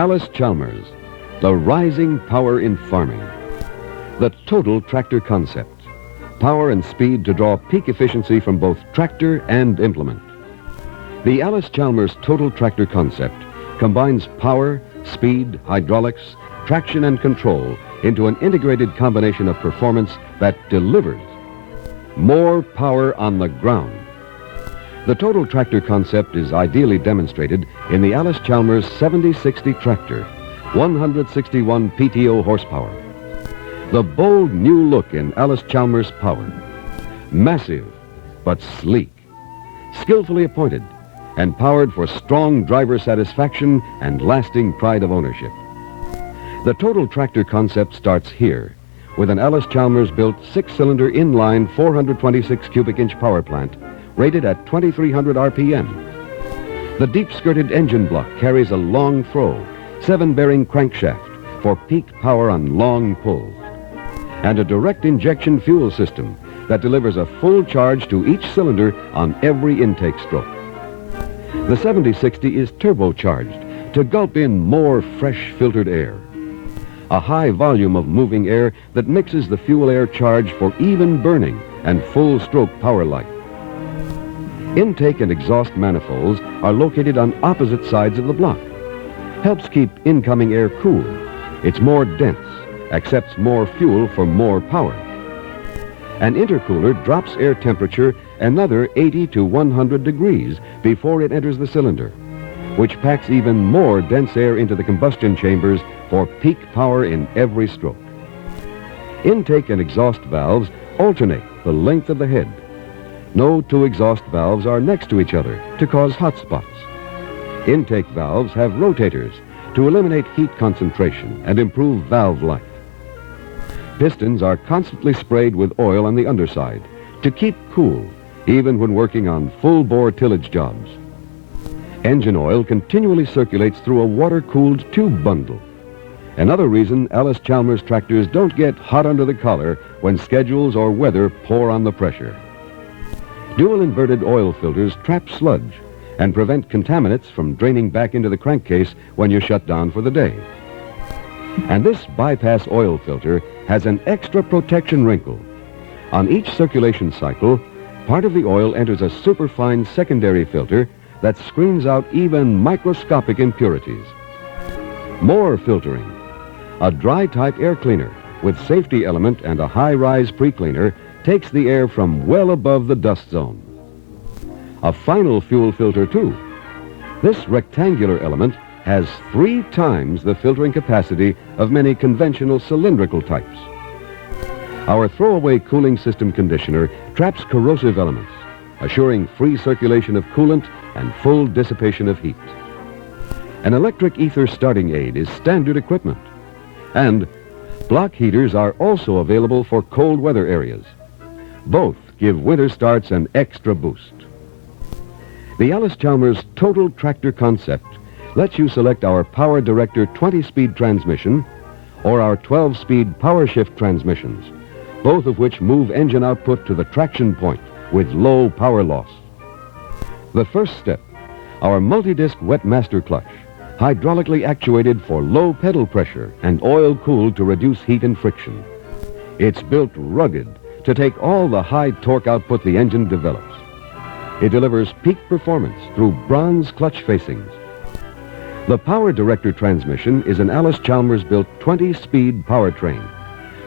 Allis Chalmers, the rising power in farming. The total tractor concept. Power and speed to draw peak efficiency from both tractor and implement. The Allis Chalmers total tractor concept combines power, speed, hydraulics, traction and control into an integrated combination of performance that delivers more power on the ground. The total tractor concept is ideally demonstrated in the Allis Chalmers 7060 tractor, 161 PTO horsepower. The bold new look in Allis Chalmers power. Massive, but sleek. Skillfully appointed and powered for strong driver satisfaction and lasting pride of ownership. The total tractor concept starts here with an Allis Chalmers built 6-cylinder inline 426 cubic inch power plant rated at 2300 RPM. The deep skirted engine block carries a long throw, 7-bearing crankshaft for peak power on long pulls, and a direct injection fuel system that delivers a full charge to each cylinder on every intake stroke. The 7060 is turbocharged to gulp in more fresh filtered air. A high volume of moving air that mixes the fuel air charge for even burning and full stroke power life. Intake and exhaust manifolds are located on opposite sides of the block. Helps keep incoming air cool. It's more dense, accepts more fuel for more power. An intercooler drops air temperature another 80 to 100 degrees before it enters the cylinder, which packs even more dense air into the combustion chambers for peak power in every stroke. Intake and exhaust valves alternate the length of the head. No two exhaust valves are next to each other to cause hot spots. Intake valves have rotators to eliminate heat concentration and improve valve life. Pistons are constantly sprayed with oil on the underside to keep cool, even when working on full-bore tillage jobs. Engine oil continually circulates through a water-cooled tube bundle. Another reason Allis Chalmers tractors don't get hot under the collar when schedules or weather pour on the pressure. Dual inverted oil filters trap sludge and prevent contaminants from draining back into the crankcase when you shut down for the day. And this bypass oil filter has an extra protection wrinkle. On each circulation cycle, part of the oil enters a superfine secondary filter that screens out even microscopic impurities. More filtering. A dry-type air cleaner with safety element and a high-rise pre-cleaner takes the air from well above the dust zone. A final fuel filter, too. This rectangular element has 3 times the filtering capacity of many conventional cylindrical types. Our throwaway cooling system conditioner traps corrosive elements, assuring free circulation of coolant and full dissipation of heat. An electric ether starting aid is standard equipment, and block heaters are also available for cold weather areas. Both give winter starts an extra boost. The Allis Chalmers Total Tractor Concept lets you select our Power Director 20-speed transmission or our 12-speed Power Shift transmissions, both of which move engine output to the traction point with low power loss. The first step, our multi-disc wet master clutch, hydraulically actuated for low pedal pressure and oil-cooled to reduce heat and friction. It's built rugged to take all the high torque output the engine develops. It delivers peak performance through bronze clutch facings. The Power Director transmission is an Allis Chalmers built 20-speed powertrain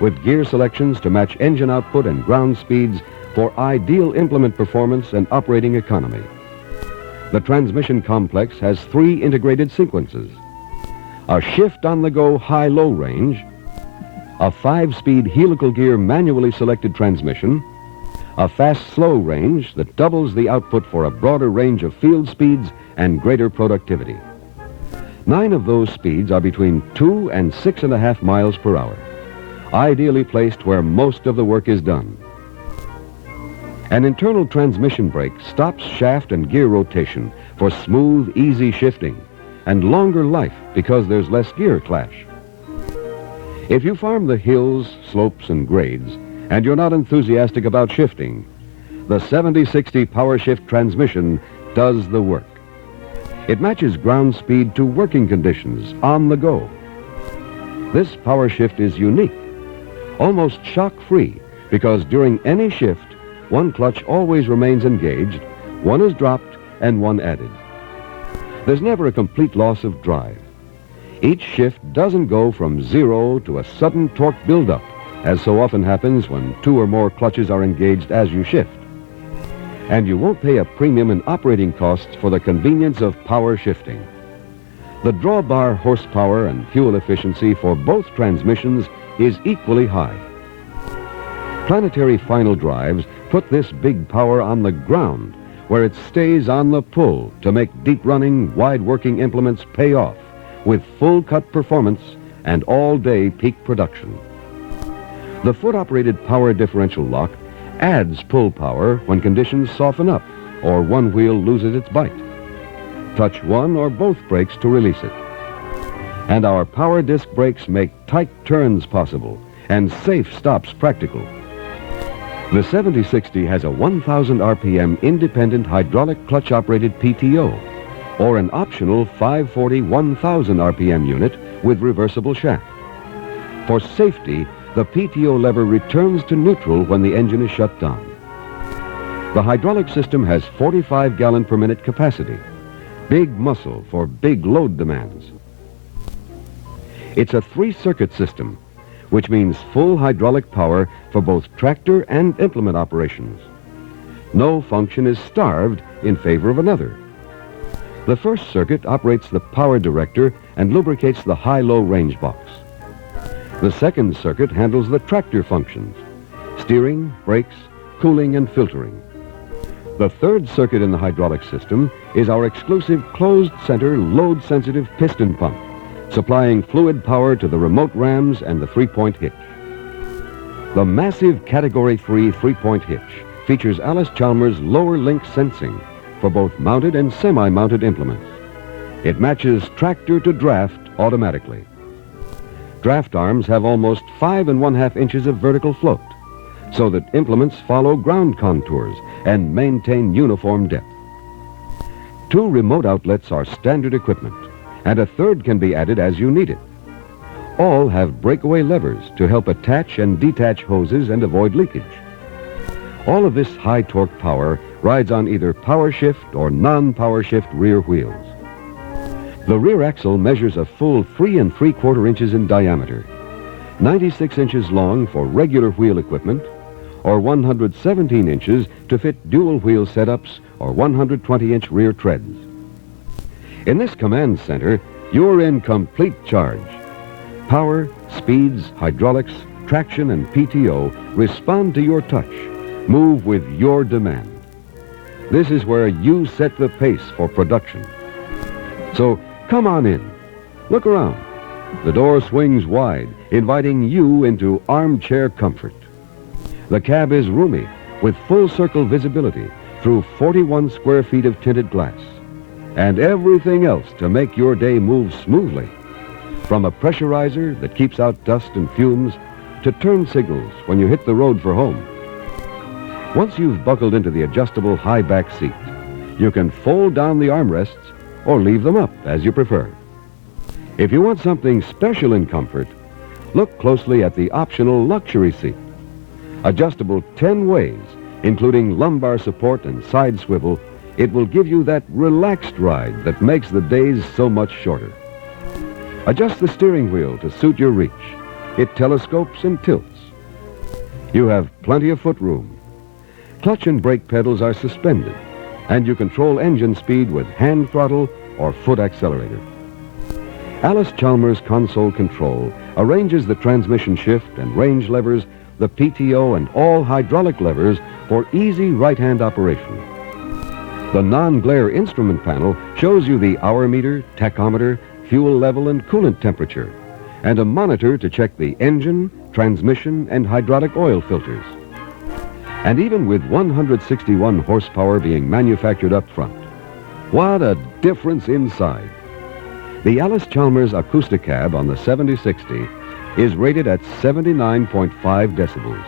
with gear selections to match engine output and ground speeds for ideal implement performance and operating economy. The transmission complex has 3 integrated sequences: a shift-on-the-go high-low range, a 5-speed helical gear manually selected transmission, a fast-slow range that doubles the output for a broader range of field speeds and greater productivity. 9 of those speeds are between 2 and 6.5 miles per hour, ideally placed where most of the work is done. An internal transmission brake stops shaft and gear rotation for smooth, easy shifting and longer life because there's less gear clash. If you farm the hills, slopes, and grades, and you're not enthusiastic about shifting, the 7060 Power Shift transmission does the work. It matches ground speed to working conditions on the go. This power shift is unique, almost shock-free, because during any shift, one clutch always remains engaged, one is dropped, and one added. There's never a complete loss of drive. Each shift doesn't go from zero to a sudden torque buildup, as so often happens when two or more clutches are engaged as you shift. And you won't pay a premium in operating costs for the convenience of power shifting. The drawbar horsepower and fuel efficiency for both transmissions is equally high. Planetary final drives put this big power on the ground, where it stays on the pull to make deep-running, wide-working implements pay off with full-cut performance and all-day peak production. The foot-operated power differential lock adds pull power when conditions soften up or one wheel loses its bite. Touch one or both brakes to release it. And our power disc brakes make tight turns possible and safe stops practical. The 7060 has a 1,000 RPM independent hydraulic clutch-operated PTO, or an optional 540 1,000 RPM unit with reversible shaft. For safety, the PTO lever returns to neutral when the engine is shut down. The hydraulic system has 45 gallon per minute capacity, big muscle for big load demands. It's a 3-circuit system, which means full hydraulic power for both tractor and implement operations. No function is starved in favor of another. The first circuit operates the power director and lubricates the high-low range box. The second circuit handles the tractor functions: steering, brakes, cooling, and filtering. The third circuit in the hydraulic system is our exclusive closed-center, load-sensitive piston pump, supplying fluid power to the remote rams and the 3-point hitch. The massive Category 3 3-point hitch features Allis Chalmers lower link sensing for both mounted and semi-mounted implements. It matches tractor to draft automatically. Draft arms have almost 5 1/2 inches of vertical float, so that implements follow ground contours and maintain uniform depth. 2 remote outlets are standard equipment, and a third can be added as you need it. All have breakaway levers to help attach and detach hoses and avoid leakage. All of this high torque power rides on either power shift or non-power shift rear wheels. The rear axle measures a full 3 3/4 inches in diameter, 96 inches long for regular wheel equipment, or 117 inches to fit dual wheel setups or 120-inch rear treads. In this command center, you're in complete charge. Power, speeds, hydraulics, traction, and PTO respond to your touch. Move with your demand. This is where you set the pace for production. So come on in. Look around. The door swings wide, inviting you into armchair comfort. The cab is roomy, with full circle visibility through 41 square feet of tinted glass, and everything else to make your day move smoothly, from a pressurizer that keeps out dust and fumes to turn signals when you hit the road for home. Once you've buckled into the adjustable high back seat, you can fold down the armrests or leave them up as you prefer. If you want something special in comfort, look closely at the optional luxury seat. Adjustable 10 ways, including lumbar support and side swivel, it will give you that relaxed ride that makes the days so much shorter. Adjust the steering wheel to suit your reach. It telescopes and tilts. You have plenty of foot room. Clutch and brake pedals are suspended, and you control engine speed with hand throttle or foot accelerator. Allis Chalmers console control arranges the transmission shift and range levers, the PTO, and all hydraulic levers for easy right-hand operation. The non-glare instrument panel shows you the hour meter, tachometer, fuel level, and coolant temperature, and a monitor to check the engine, transmission, and hydraulic oil filters. And even with 161 horsepower being manufactured up front, what a difference inside. The Allis Chalmers Acousticab on the 7060 is rated at 79.5 decibels.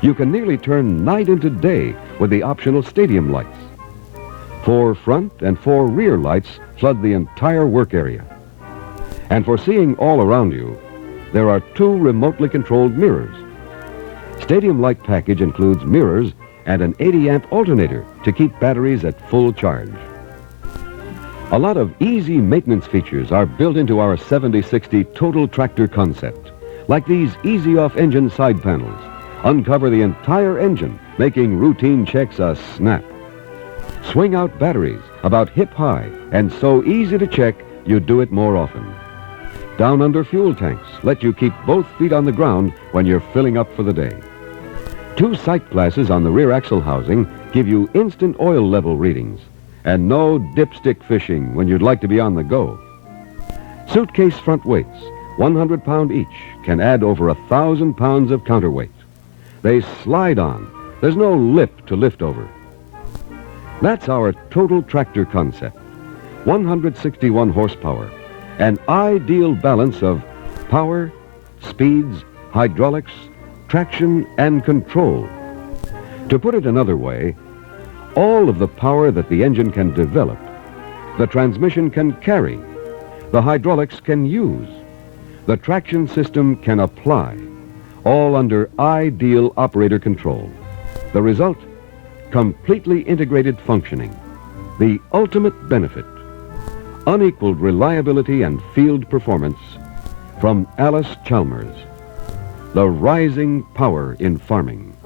You can nearly turn night into day with the optional stadium lights. 4 front and 4 rear lights flood the entire work area. And for seeing all around you, there are 2 remotely controlled mirrors. Stadium Light package includes mirrors and an 80-amp alternator to keep batteries at full charge. A lot of easy maintenance features are built into our 7060 total tractor concept, like these easy-off engine side panels. Uncover the entire engine, making routine checks a snap. Swing-out batteries about hip-high and so easy to check you do it more often. Down-under fuel tanks let you keep both feet on the ground when you're filling up for the day. 2 sight glasses on the rear axle housing give you instant oil level readings, and no dipstick fishing when you'd like to be on the go. Suitcase front weights, 100 pound each, can add over 1,000 pounds of counterweight. They slide on. There's no lip to lift over. That's our total tractor concept. 161 horsepower, an ideal balance of power, speeds, hydraulics, traction, and control. To put it another way, all of the power that the engine can develop, the transmission can carry, the hydraulics can use, the traction system can apply, all under ideal operator control. The result? Completely integrated functioning. The ultimate benefit. Unequaled reliability and field performance from Allis Chalmers. The rising power in farming.